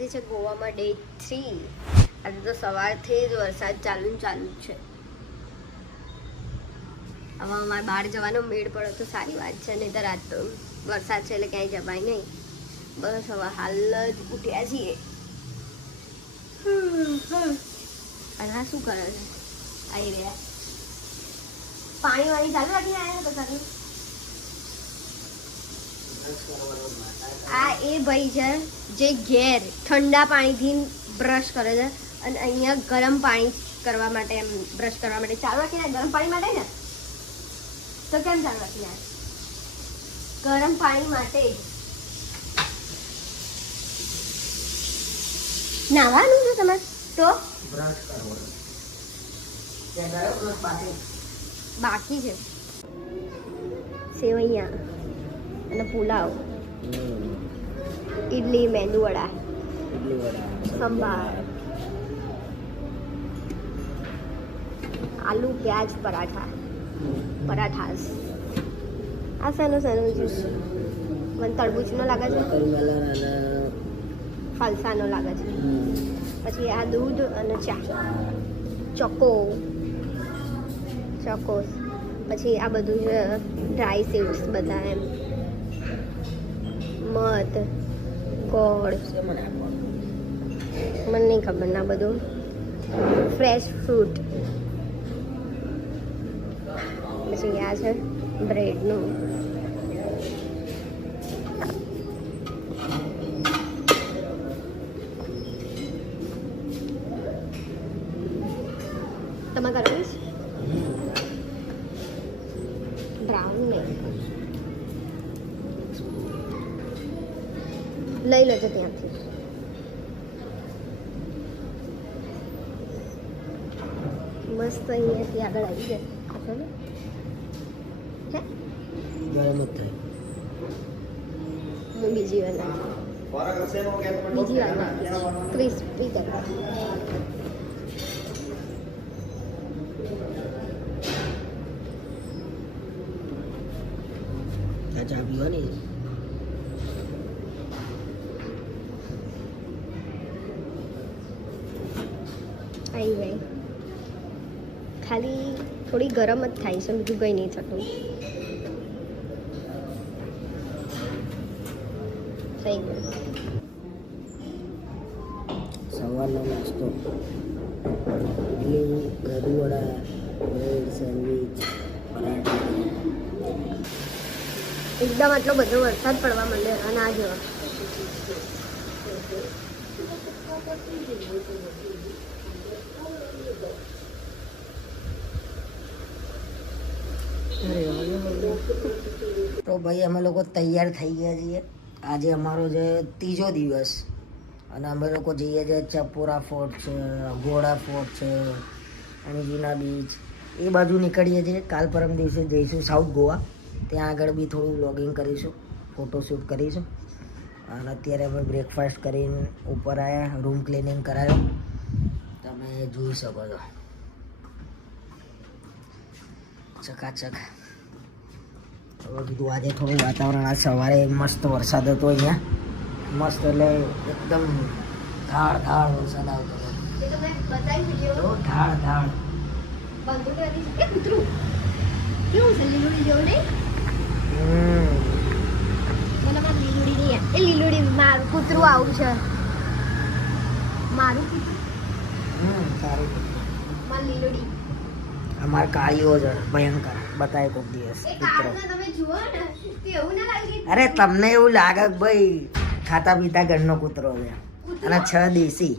આજે છે ગોવામાં ડે થ્રી. આજે તો સવારથી જ વરસાદ ચાલુ ચાલુ જ છે. હવે અમારે બહાર જવાનો મેળ પડે તો સારી વાત છે, નહીં તો રાત તો વરસાદ છે એટલે ક્યાંય જવાય નહીં. બસ હવે હાલ જ ઉઠ્યા છીએ. અને હા શું કરે છે? આવી રહ્યા. પાણી વાણી ચાલુ રાખીને આવ્યા તો ચાલુ આ એ ભાઈ છે જે ઘેર ઠંડા પાણીથી બ્રશ કરે છે અને અહીંયા ગરમ પાણી કરવા માટે એમ બ્રશ કરવા માટે. ચાલુ રાખીને ગરમ પાણી માટે ને? તો કેમ ચાલુ રાખીને? ગરમ પાણી માટે. નાવાનું છે તમારે? તો? બ્રશ બાકી. બાકી છે. સેવૈયા અને પુલાવ. ઇડલી મેંદુવડા વડા. સંભાર. આલુ પ્યાજ પરાઠા. પરાઠાસ. આ શેનું શેનું જ્યુસ મને તરબૂચનો લાગે છે. ફલસાનો લાગે છે. પછી આ દૂધ અને ચા. ચોકો. ચોકોસ. પછી આ બધું છે ડ્રાય સીડ્સ બધા એમ. મધ, ગોળ. મને નહીં ખબર ના બધું. ફ્રેશ ફ્રૂટ પછી આ છે બ્રેડનું તમે કરો બ્રાઉન નહીં લઈ લેજો ત્યાંથી. મસ્ત અહીંયાથી આગળ આવી જાય. આપો ને. હે? ગરમ જ હું બીજી વાર બીજી વાર નાખી. ક્રિસ્પી કરવા આ ચા પીવાની? છે? ભાઈ ખાલી થોડી ગરમ જ થાય છે બીજું કંઈ નહીં થતું. થઈ ગયું. સવારનો નાસ્તો. ઇડલી ગરુ બ્રેડ સેન્ડવિચ એકદમ આટલો બધો વરસાદ પડવા માંડ્યો અને આ જો તો ભાઈ, અમે લોકો તૈયાર થઈ ગયા છીએ. આજે અમારો છે ત્રીજો દિવસ અને અમે લોકો જઈએ છીએ ચપોરા ફોર્ટ છે ઘોડા ફોર્ટ છે, અણજીના બીચ. એ બાજુ નીકળીએ છીએ. કાલ પરમ દિવસે જઈશું સાઉથ ગોવા. ત્યાં આગળ બી થોડું વ્લોગિંગ કરીશું ફોટોશૂટ કરીશું. અને અત્યારે અમે બ્રેકફાસ્ટ કરીને ઉપર આવ્યા રૂમ ક્લિનિંગ કરાયો. તમે જોઈ શકો છો ચકાચક. હવે કીધું આજે થોડું વાતાવરણ આજ સવારે મસ્ત વરસાદ હતો અહીંયા. મસ્ત એટલે એકદમ ધાડ ધાડ વરસાદ આવતો હતો. ધાડ ધાડ કેવું? છે. લીલુડી જેવું નહીં. મને લીલુડી નહીં એ લીલુડી મારું કૂતરું આવું છે. મારું કૂતરું હમ, સારું મારું લીલુડી અમારે કાળીઓ છે ભયંકર બતાય કોઈક દિવસ અરે તમને એવું લાગે કે ભાઈ ખાતા પીતા ઘરનો કૂતરો છે. અને છ દેશી.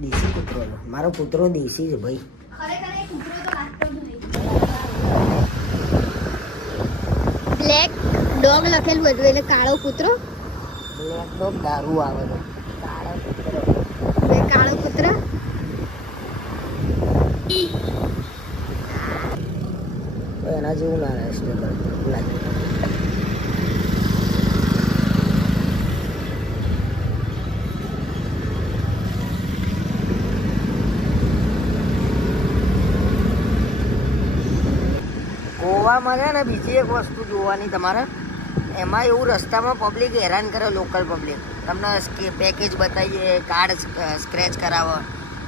દેશી કૂતરો છે. મારો કૂતરો દેશી છે ભાઈ. જ બ્લેક ડોગ લખેલું હતું એટલે કાળો કૂતરો? બ્લેક ડોગ દારૂ આવે છે. કાળો કૂતરો. એ કાળો કૂતરો? એના જેવું ના રહે સ્ટેબલ લાગે ગોવામાં છે ને બીજી એક વસ્તુ જોવાની તમારે, એમાં એવું રસ્તામાં પબ્લિક હેરાન કરે લોકલ પબ્લિક તમને પેકેજ બતાવીએ કાર્ડ સ્ક્રેચ કરાવો.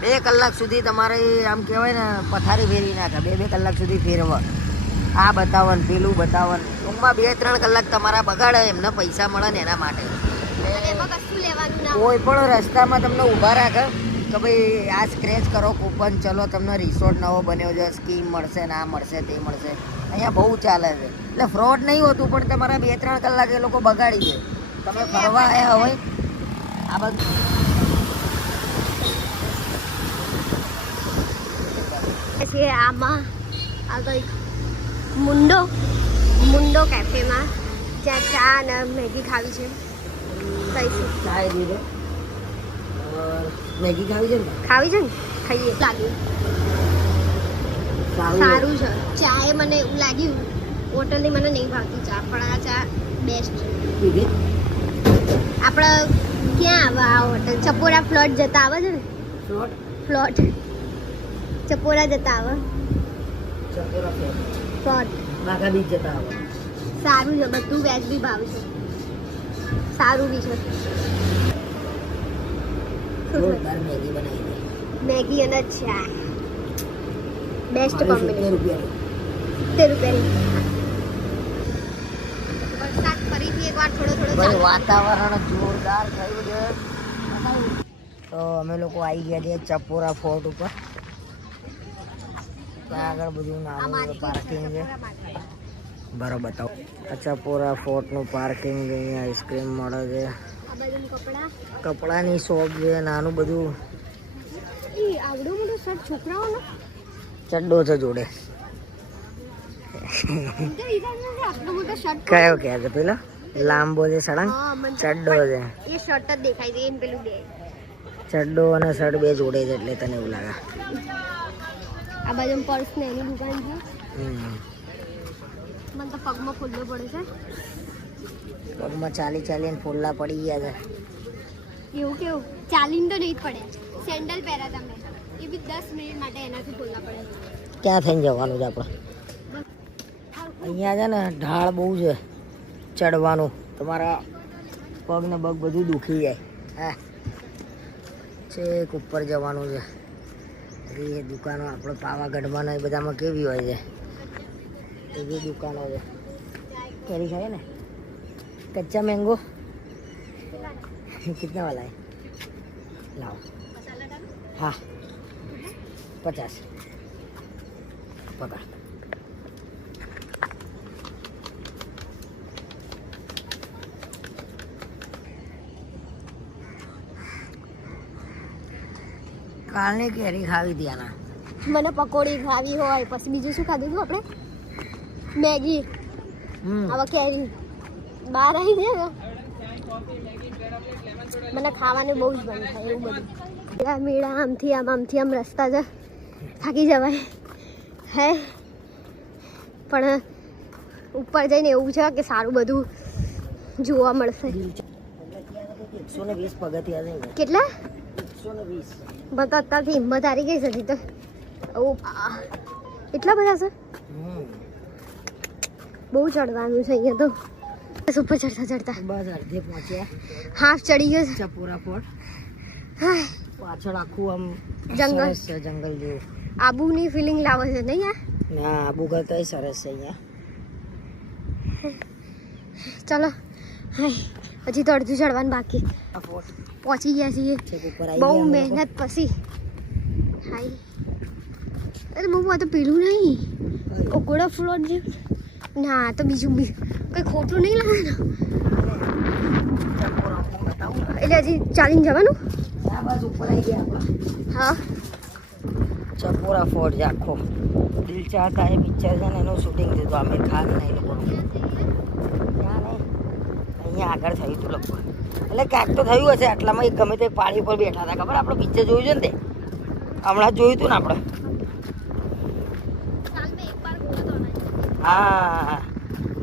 બે કલાક સુધી તમારે આમ કહેવાય ને પથારી ફેરવી નાખે. બે બે કલાક સુધી ફેરવા. આ બતાવન પેલું બતાવન. ટૂંકમાં બે ત્રણ કલાક તમારા બગાડે એમને પૈસા મળે ને એના માટે. કોઈ પણ રસ્તામાં તમને ઊભા રાખે કે ભાઈ આ સ્ક્રેચ કરો કૂપન ચલો તમને રિસોર્ટ નવો બન્યો છે સ્કીમ મળશે ને આ મળશે તે મળશે. અહીંયા બહુ ચાલે છે. એટલે ફ્રોડ નહીં હોતું પણ તમારા બે ત્રણ કલાક એ લોકો બગાડી દે. તમે ફરવા આવ્યા હોય. આ બધું છે આમાં. આ કંઈક મુંડો મુંડો કેફેમાં જ્યાં ચા અને મેગી ખાવી છે. મેગી ખાવી છે ને? ખાવી છે ને? ખાઈએ. લાગ્યું સારું છે. ચા એ મને એવું લાગ્યું હોટલની મને નહીં ભાવતી ચા પણ આ ચા બેસ્ટ છે. આપણે ક્યાં આવે આ હોટલ ચપોરા ફ્લોટ જતા આવે છે ને? ફ્લોટ? ફ્લોટ. ચપોરા જતા આવે. ફ્લોટ ફ્લોટ બાગા બીચ જતા આવે. સારું છે બધું વેજ બી ભાવશે છે. સારું બી છે. મેગી અને ચા. બેસ્ટ કોમ્બિનેશન સિત્તેર રૂપિયાની વરસાદ ફરીથી એકવાર થોડો થોડો વાતાવરણ જોરદાર થયું છે. તો અમે લોકો આવી ગયા છીએ ચપોરા ફોર્ટ ઉપર. ત્યાં આગળ બધું નાનું પાર્કિંગ છે બરાબર બતાવો. આ ચપોરા ફોર્ટનું પાર્કિંગ છે અહીંયા આઈસ્ક્રીમ મળે છે. કપડાની શોપ છે નાનું બધું. ચડ્ડો છે જોડે. કયો કે છે પેલો? લાંબો છે સળંગ? ચડ્ડો છે. એ શર્ટ જ દેખાય છે એને પેલું બે. ચડ્ડો અને શર્ટ બે જોડે છે એટલે તને એવું લાગે. આ બાજુ પર્સ ને એની દુકાન છે. મને તો પગમાં ફૂલ્લો પડે છે. પગમાં ચાલી ચાલીને ફૂલ્લા પડી ગયા છે. એવું કેવું? ચાલીને તો નહીં પડે. સેન્ડલ પહેરા તમે. એ બી દસ મિનિટ માટે એનાથી ફૂલ્લા પડે. ક્યાં થઈને જવાનું છે આપણે? અહીંયા છે ને ઢાળ બહુ છે ચડવાનું. તમારા પગને પગ બધું દુખી જાય. હા? છેક ઉપર જવાનું છે. એ દુકાનો, આપણે પાવાગઢમાં એ બધામાં કેવી હોય છે? એવી દુકાનો છે. કેરી ખાય ને? કચ્ચા મેંગો કેટલા વાલા લાવો. હા. પચાસ. પગાર કાલની કેરી ખાવી હતી આના. મને પકોડી ખાવી હોય પછી બીજું શું ખાધું હતું આપણે? મેગી. હવે આવા કેરી. બહાર આવી છે મને ખાવાનું બહુ જ મન થાય એવું બધું. મેળા મેળા આમથી આમ આમથી આમ રસ્તા છે થાકી જવાય. હે? પણ ઉપર જઈને એવું છે કે સારું બધું જોવા મળશે. કેટલા? મને અત્યારથી હિંમત હારી ગઈ છે તો. એટલા બધા છે? બહુ ચડવાનું છે અહીંયા તો. બસ ઉપર ચડતા ચડતા. બસ અડધે પહોંચ્યા. હાફ ચડી ગયો છે. પૂરા. હાય, પાછળ આખું આમ જંગલ. છે જંગલ જેવું. આબુની ફિલિંગ લાવે છે નહીં યાર? ના આબુ કરતા સરસ છે અહીંયા. ચલો. હાય. હજી તો અડધું ચડવાનું બાકી. આ ફોર્ટ પહોંચી ગયા છીએ. છેક ઉપર આવી બહુ ગયા અમે લોકો. મહેનત પછી. હાય. અરે બહુ આ તો પેલું નહીં. ઓગોડો ફ્લોટ જે ના. આ તો બીજું બી. કંઈ ખોટું નહીં લાગે ને ચપોરા હું બતાવું ને. એટલે હજી ચાલીને જવાનું? આ બાજુ ઉપર આવી ગયા આપણે. હા. ચપોરા ફોર્ટ છે આખો. દિલ ચાહતા એ પિક્ચર છે ને એનું શૂટિંગ છે તો આમિર ખાન ને એ લોકોનું ત્યાં નહીં આગળ થયું હતું લગભગ. એટલે ક્યાંક તો થયું હશે, આટલામાં એક ગમે તે પાણી ઉપર બેઠા હતા, ખબર? આપણે પિક્ચર જોયું છે ને તે? હમણાં જોયું હતું ને આપણે? હા.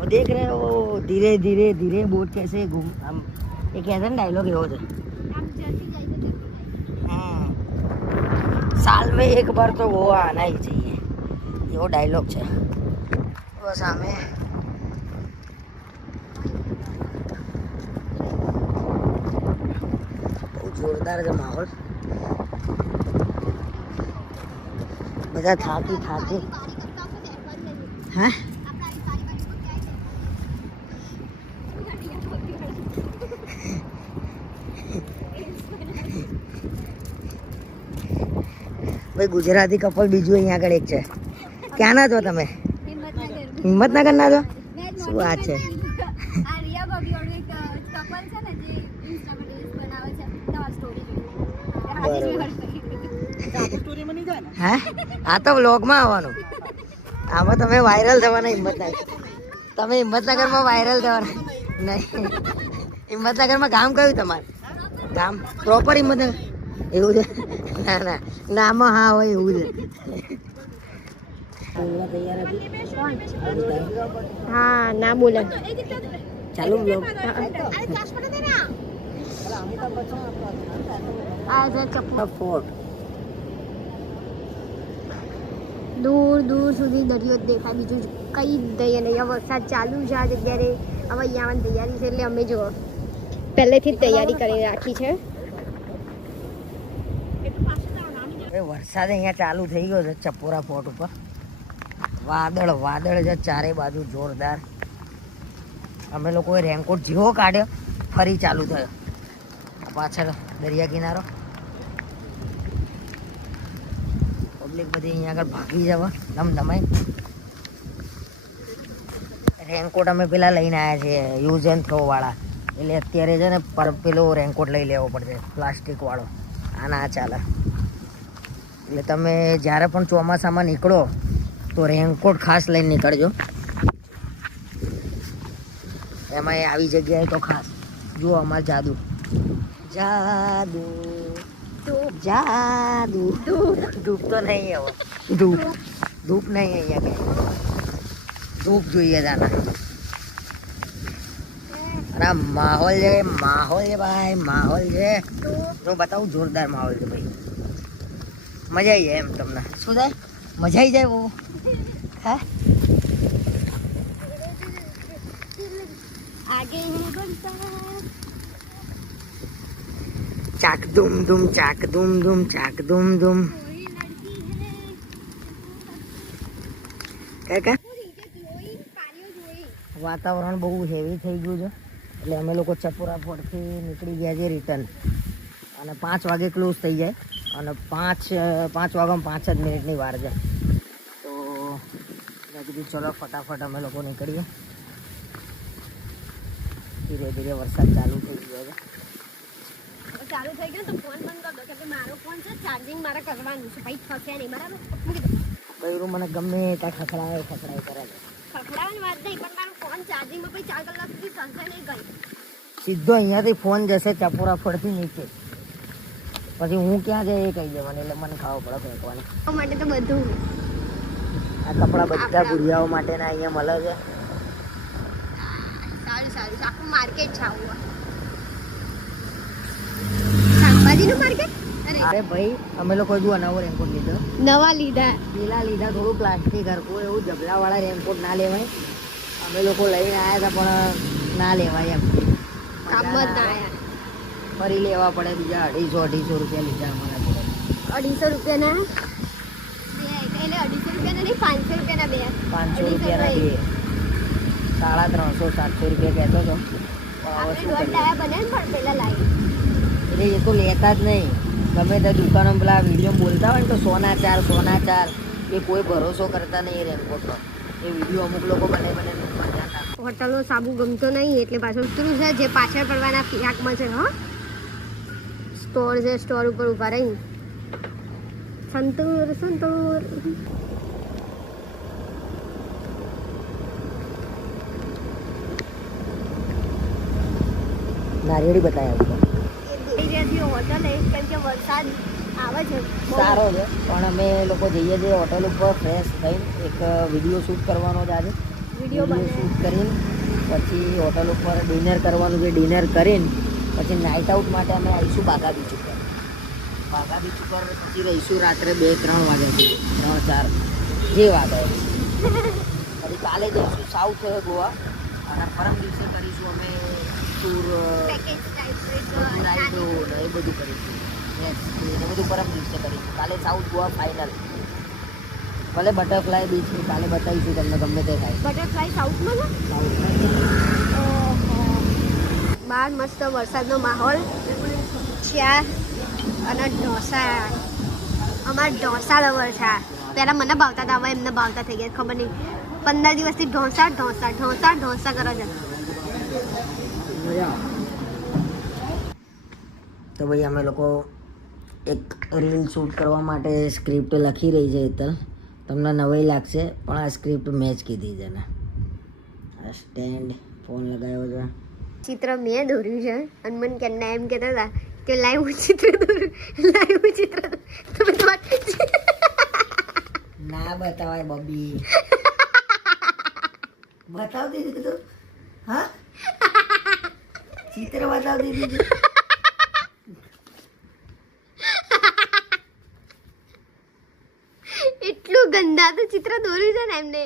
દેખ રહે હો ધીરે ધીરે ધીરે બોટ છે ઘૂમ, આમ, એ કહે છે ને ડાયલોગ એવો છે. સાલ મેં એક વાર તો ગોવા આના જઈએ. એવો ડાયલોગ છે. બસ આમે જોરદાર છે માહોલ. બધા થાકી થાકી. હે? ભાઈ ગુજરાતી કપલ બીજું અહીંયા આગળ એક છે. ક્યાંના છો તમે? હિંમતનગર. ના છો? શું વાત છે આ રિયા ભાભી વાળું એક કપલ છે ને જે ઇન્સ્ટા પર રીલ્સ બનાવે છે તમારી સ્ટોરી જોઈ હે આ તો વ્લોગમાં આવવાનું. આમાં તમે વાયરલ થવાના હિંમતનગર. તમે હિંમતનગરમાં વાયરલ થવાના. નહીં. હિંમતનગરમાં ગામ કયું તમારું? ગામ? પ્રોપર હિંમતનગર? એવું છે? ના ના. નામાં હા હોય એવું છે. હા ના બોલે. ચાલુ બ્લોગ આ છે ફોર્ટ દૂર દૂર સુધી દરિયો જ દેખાય. બીજું કઈ જ દઈએ નહીં વરસાદ ચાલુ છે આ જગ્યાએ. હવે અહીંયા આવવાની તૈયારી છે એટલે અમે જો પહેલેથી જ તૈયારી કરી રાખી છે. વરસાદ અહીંયા ચાલુ થઈ ગયો છે ચપોરા ફોર્ટ ઉપર. વાદળ વાદળ છે ચારે બાજુ જોરદાર. અમે લોકોએ રેનકોટ જેવો કાઢ્યો ફરી ચાલુ થયો. પાછળ દરિયા કિનારો. પબ્લિક બધી અહીંયા આગળ ભાગી જવા, ધમધમાઈ. રેનકોટ અમે પેલા લઈને આવ્યા છીએ, યુઝ એન્ડ થ્રો વાળા. એટલે અત્યારે છે ને પર પેલો રેનકોટ લઈ લેવો પડશે, પ્લાસ્ટિક વાળો. આ ના ચાલે. એટલે તમે જ્યારે પણ ચોમાસામાં નીકળો, તો રેનકોટ ખાસ લઈને નીકળજો. એમાં આવી જગ્યાએ તો ખાસ. જુઓ અમાર જાદુ. જાદુ. જાદુ. ધૂપ. તો નહીં હવે ધૂપ. ધૂપ નહીં અહીંયા કઈ. ધૂપ જોઈએ જાના અરે માહોલ છે માહોલ છે ભાઈ માહોલ છે. હું બતાવું જોરદાર માહોલ છે ભાઈ. મજા આવી જાય એમ તમને. શું થાય? મજા આવી જાય બહુ? હા? આગે બનતા ચાક ધૂમ ધૂમ, ચાક ધૂમ ધૂમ, ચાક ધૂમ ધૂમ. કાકા? વાતાવરણ બહુ હેવી થઈ ગયું છે. એટલે અમે લોકો ચપુરા ફોડથી નીકળી ગયા છે રિટર્ન અને પાંચ વાગે ક્લોઝ થઈ જાય. અને પાંચ પાંચ વાગ્યામાં પાંચ જ મિનિટની વાર છે. તો મેં કીધું ચલો ફટાફટ અમે લોકો નીકળીએ. ધીરે ધીરે વરસાદ ચાલુ થઈ ગયો છે. ચાલુ થઈ ગયો તો ફોન બંધ કરી દો કે મારો ફોન છે ચાર્જિંગ મારે કરવાનું છે. ભાઈ થશે નહીં બરાબર? મૂકી દો. મને ગમે ત્યાં ખખડાવે ખખડાવે કરે છે. ખખડાવાની વાત નહીં પણ મારો ફોન ચાર્જિંગમાં પછી ચાર કલાક સુધી થશે નહીં ગઈ સીધો અહીંયાથી ફોન જશે ચપોરા ફરતી નીચે. પછી હું ક્યાં જઈએ એ કહી દેવાનું એટલે મને ખાવો પડે ફેંકવાનું. આ માટે તો બધું. આ કપડા બધા ગુડિયાઓ માટેના અહીંયા મળે છે. સારું સારું. આખું માર્કેટ છે આવું. શાકભાજીનું માર્કેટ? અરે ભાઈ અમે લોકો જો નવો રેનકોટ લીધો. નવા લીધા. પેલા લીધા થોડું પ્લાસ્ટિક હરકું એવું જબલાવાળા રેનકોટ ના લેવાય. અમે લોકો લઈને આવ્યા હતા પણ ના લેવાય એમ. ફરી લેવા પડે બીજા અઢીસો અઢીસો રૂપિયા લીધા અમારા જોડે અઢીસો રૂપિયાના? એટલે અઢીસો રૂપિયાના નહીં પાંચસો રૂપિયાના બે. પાંચસો રૂપિયાના બે. સાડા ત્રણસો સાતસો રૂપિયા કહેતો હતો. આપણે દોઢ ડાયા બને પણ પેલા લાવી એટલે એ તો લેતા જ નહીં. ગમે તે દુકાનો પેલા વીડિયો બોલતા હોય ને તો સોના ચાર સોના ચાર. એ કોઈ ભરોસો કરતા નહીં એ રેનકોટનો. એ વીડિયો અમુક લોકો બને બને હોટલનો સાબુ ગમતો નહીં એટલે પાછળ ઉતરું છે જે પાછળ પડવાના ફિયાકમાં છે હા. સ્ટોર છે સ્ટોર ઉપર ઊભા રહી સંતૂર સંતૂર. નારિયેળી બતાવ્યા એરિયાથી હોટલ એ કેમ કે વરસાદ આવે છે. સારો છે પણ અમે લોકો જઈએ છીએ હોટલ ઉપર ફ્રેશ થઈને એક વીડિયો શૂટ કરવાનો જ આજે. વીડિયો વીડિયો શૂટ કરીને પછી હોટલ ઉપર ડિનર કરવાનું છે ડિનર કરીને પછી નાઇટ આઉટ માટે અમે આવીશું બાગા બીચ ઉપર બાગા બીચ ઉપર પછી રહીશું રાત્રે બે ત્રણ વાગે સુધી. ત્રણ ચાર. જે વાગે. પછી કાલે જઈશું સાઉથ ગોવા. અને પરમ દિવસે કરીશું અમે ટૂર પેકેજ મથુરા એ બધું કરીશું Yes, એ બધું પરમ દિવસે કરીશું કાલે સાઉથ ગોવા ફાઇનલ ભલે બટરફ્લાય બીચ કાલે બતાવીશું તમને ગમે તે થાય બટરફ્લાય સાઉથમાં ને બહાર મસ્ત વરસાદનો માહોલ. ચા અને ઢોસા. અમારા ઢોસા લવર છે. પહેલાં મને ભાવતા હતા હવે એમને ભાવતા થઈ ગયા ખબર નહીં. પંદર દિવસથી ઢોસા ઢોસા ઢોસા ઢોસા કરો છે. તો ભાઈ અમે લોકો એક રીલ શૂટ કરવા માટે સ્ક્રિપ્ટ લખી રહી છે હેતલ. તમને નવાઈ લાગશે પણ આ સ્ક્રિપ્ટ મેં જ કીધી છે ને સ્ટેન્ડ ફોન લગાવ્યો છે. ચિત્ર મેં દોર્યું છે. અને મને કેમના એમ કહેતા હતા કે લાઈવ ચિત્ર દોર્યું લાઈવ ચિત્ર તમે ના બતાવાય બબી. બતાવતી દીધું હા? ચિત્ર બતાવતી દીધું એટલું ગંદાતું ચિત્ર દોર્યું છે ને એમને?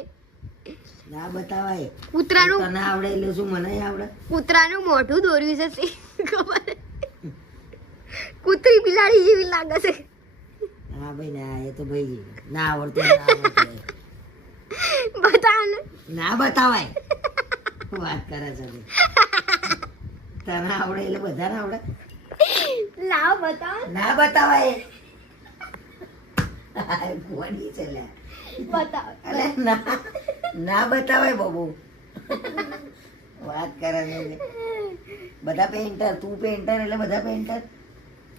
ના બતાવાય. કૂતરાનું તને આવડે એટલે શું મને આવડે? કૂતરાનું મોઢું દોર્યું છે ખબર? કૂતરી બિલાડી જેવી લાગે છે. હા ભાઈ ના એ તો ભાઈ ના આવડતું બતાવ ને ના બતાવાય. વાત કરે છે. તને આવડે એટલે બધાને આવડે? લાવ બતાવ. ના બતાવાય. કોની છે લે? બતાવ. ના ના બતાવાય બાબુ. વાત કરે છે બધા પેન્ટર તું પેન્ટર એટલે બધા પેન્ટર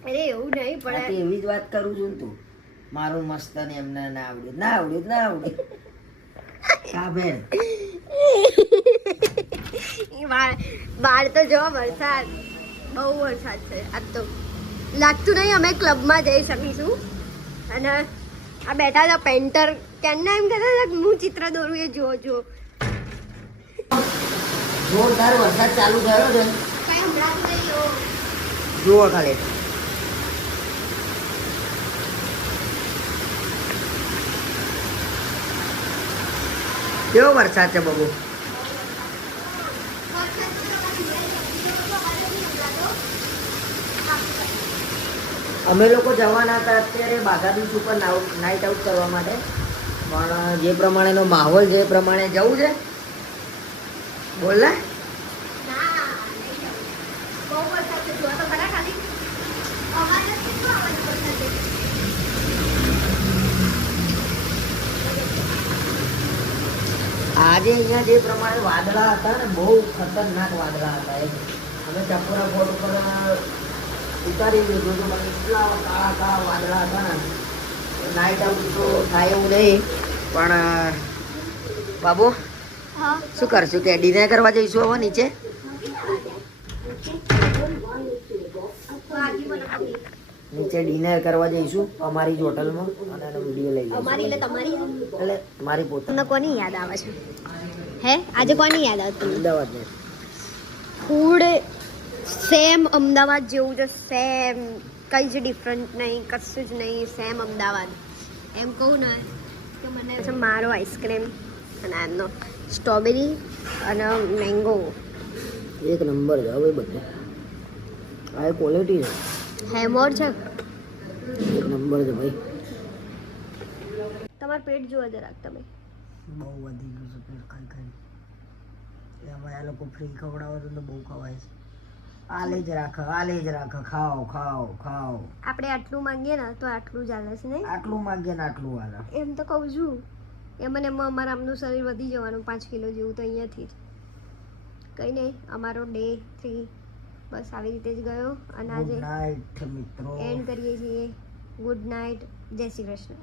અરે એવું નહીં પણ એવી જ વાત કરું છું તું. મારું મસ્ત ને એમને ના આવડ્યું ના આવડ્યું ના આવડ્યું કા બેન. બહાર તો જો વરસાદ બહુ વરસાદ છે. આજ તો લાગતું નહીં અમે ક્લબમાં જઈ શકીશું. અને આ બેઠા હતા પેન્ટર કેમને એમ કહેતા હતા હું ચિત્ર દોરું એ જો જો જોરદાર વરસાદ ચાલુ થયો છે કઈ હમણાં ઓ. જુઓ ખાલી કેવો વરસાદ છે બબુ અમે લોકો જવાના હતા અત્યારે બાઘા બીચ ઉપર નાઇટ આઉટ કરવા માટે. પણ જે પ્રમાણેનો માહોલ છે એ પ્રમાણે જવું છે? બોલ ને? આજે અહીંયા જે પ્રમાણે વાદળા હતા ને, બહુ ખતરનાક વાદળા હતા એ અમે ચપોરા ફોટ ઉપર ઉતારી દીધું તો મને એટલા કાળા કાળા વાદળા હતા ને. નાઇટ આઉટ તો થાય એવું નહીં. પણ બાબુ શું કરશું કે ડિનર કરવા જઈશું હવે નીચે? નીચે ડિનર કરવા જઈશું અમારી જ હોટલમાં અને એનો વીડિયો લઈ અમારી એટલે તમારી એટલે મારી પોતાને કોની યાદ આવે છે? હે? આજે કોની યાદ આવતી? અમદાવાદ ફૂડ સેમ અમદાવાદ જેવું છે સેમ. કઈ જ ડિફરન્ટ નહીં કશું જ નહીં સેમ અમદાવાદ. એમ કહું ને કે મને છે મારો આઈસ્ક્રીમ અને આનો સ્ટ્રોબેરી અને મેંગો એક નંબર છે હવે બધું. આ ક્વોલિટી છે. હેમોર છે? એક નંબર છે ભાઈ. તમારું પેટ જોવા જરાક તમે. બહુ વધી ગયું છે પેટ ખાઈ ખાઈ. એમાં આ લોકો ફ્રી ખવડાવે તો બહુ ખવાય છે. આલે જ રાખે આલે જ રાખે ખાઓ ખાઓ ખાઓ. આપણે આટલું માંગીએ ને તો આટલું જ આલે છે નહીં? આટલું માંગીએ ને આટલું આલે. એમ તો કહું છું. એ મને એમાં અમારા આમનું શરીર વધી જવાનું પાંચ કિલો જેવું તો અહીંયાથી જ. કંઈ નહીં અમારો ડે થ્રી બસ આવી રીતે જ ગયો. અને આજે નાઇટ મિત્રો. એન્ડ કરીએ છીએ. ગુડ નાઇટ જય શ્રી કૃષ્ણ.